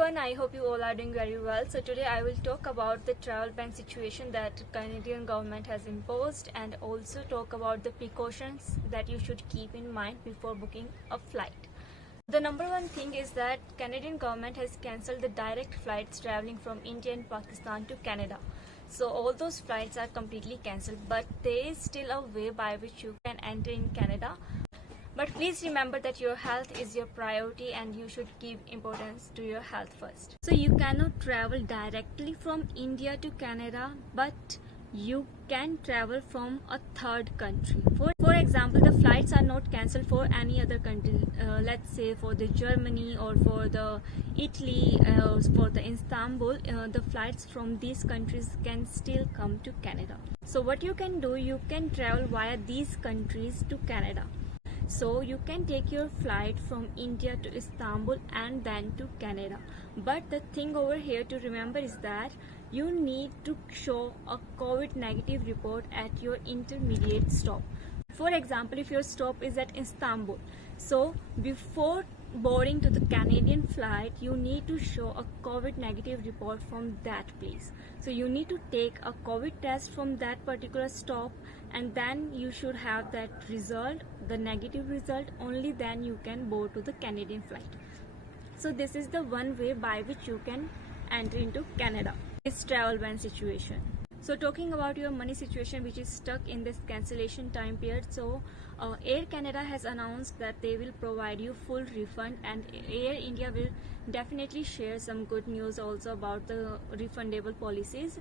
everyone, I hope you all are doing very well. So today I will talk about the travel ban situation that Canadian government has imposed and also talk about the precautions that you should keep in mind before booking a flight. The number one thing is that Canadian government has cancelled the direct flights traveling from India and Pakistan to Canada. So all those flights are completely cancelled, but there is still a way by which you can enter in Canada. But please remember that your health is your priority and you should give importance to your health first. So you cannot travel directly from India to Canada, but you can travel from a third country. For example, the flights are not cancelled for any other country. Let's say for the Germany or for the Italy, for the Istanbul, the flights from these countries can still come to Canada. So what you can do, you can travel via these countries to Canada. So you can take your flight from India to Istanbul and then to Canada. But the thing over here to remember is that you need to show a COVID negative report at your intermediate stop. For example, if your stop is at Istanbul, so before boarding to the Canadian flight, you need to show a COVID negative report from that place. So you need to take a COVID test from that particular stop, and then you should have that result, the negative result. Only then you can board to the Canadian flight. So this is the one way by which you can enter into Canada. This travel ban situation. So talking about your money situation, which is stuck in this cancellation time period, so Air Canada has announced that they will provide you full refund, and Air India will definitely share some good news also about the refundable policies.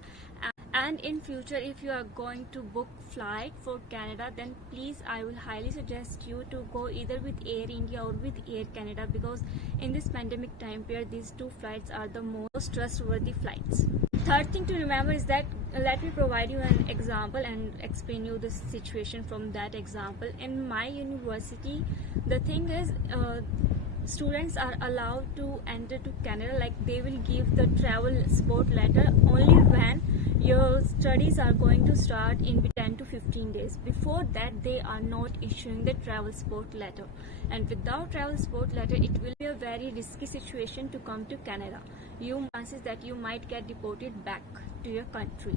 And in future, if you are going to book flight for Canada, then please, I will highly suggest you to go either with Air India or with Air Canada, because in this pandemic time period, these two flights are the most trustworthy flights. Third thing to remember is that, let me provide you an example and explain you the situation from that example. In my university, the thing is, students are allowed to enter to Canada, like they will give the travel support letter only when your studies are going to start in 10 to 15 days. Before that, they are not issuing the travel support letter, and without travel support letter, it will be a very risky situation to come to Canada. Chances that you might get deported back to your country.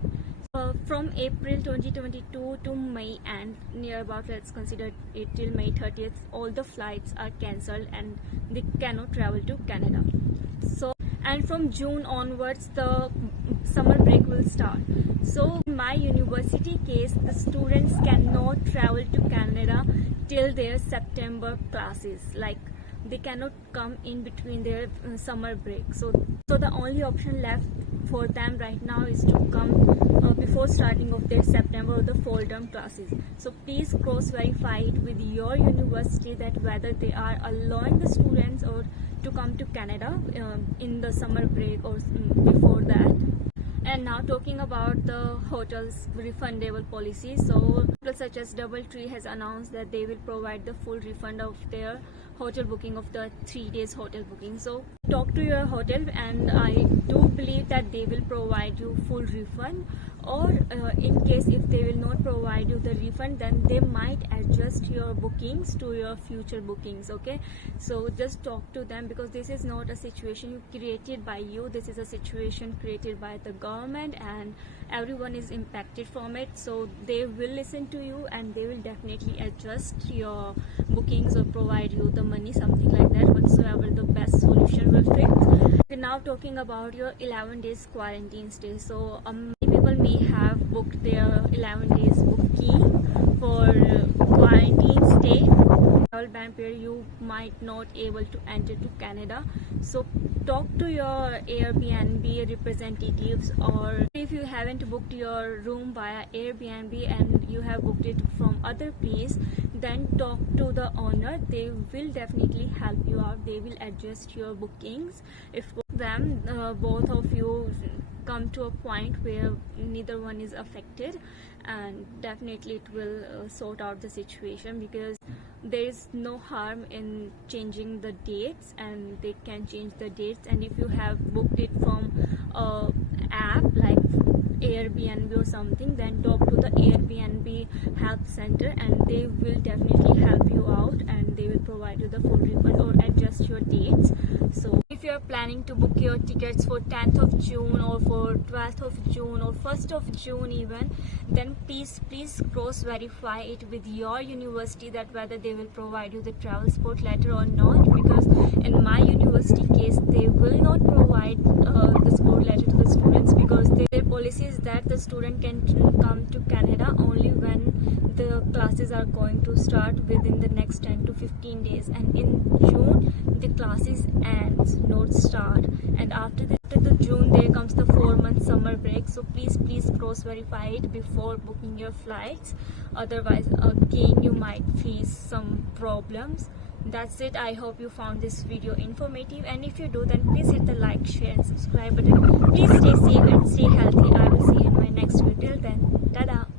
From April 2022 to May, and near about, let's consider it till May 30th, all the flights are cancelled and they cannot travel to Canada. So, and from June onwards, the summer break will start. So in my university case, the students cannot travel to Canada till their September classes. Like, they cannot come in between their summer break. So the only option left for them right now is to come before starting of their September or the fall term classes. So please cross verify it with your university that whether they are allowing the students or to come to Canada in the summer break or before that. And now talking about the hotels refundable policy. So such as DoubleTree has announced that they will provide the full refund of their hotel booking of the 3 days hotel booking. So talk to your hotel, and I do believe that they will provide you full refund, or in case if they will not provide you the refund, then they might adjust your bookings to your future bookings. Okay, so just talk to them, because this is not a situation created by you. This is a situation created by the government, and everyone is impacted from it. So they will listen to you and they will definitely adjust your bookings or provide you the money, something like that, whatsoever the best solution will fit. Okay, now talking about your 11 days quarantine stay. So people may have booked their 11 days booking for quarantine stay. Travel ban period, you might not able to enter to Canada. So talk to your Airbnb representatives, or if you haven't booked your room via Airbnb and you have booked it from other place, then talk to the owner. They will definitely help you out. They will adjust your bookings. If both of you come to a point where neither one is affected, and definitely it will sort out the situation, because there is no harm in changing the dates, and they can change the dates. And if you have booked it from a app like Airbnb or something, then talk to the Airbnb help center and they will definitely help you out and they will provide you the full refund or adjust your dates. So if you are planning to book your tickets for 10th of June or for 12th of June or 1st of June even, then please cross verify it with your university that whether they will provide you the travel support letter or not, because in my university case they will not provide the support letter to the students, because their policy is that the student can come to Canada only when the classes are going to start within the next 10 to 15 days, and in June the classes ends, not start, and after the June there comes the 4-month summer break. So please cross verify it before booking your flights, otherwise again you might face some problems. That's it. I hope you found this video informative, and if you do, then please hit the like, share and subscribe button. Please stay safe and stay healthy. I will see you in my next video. Till then, tada.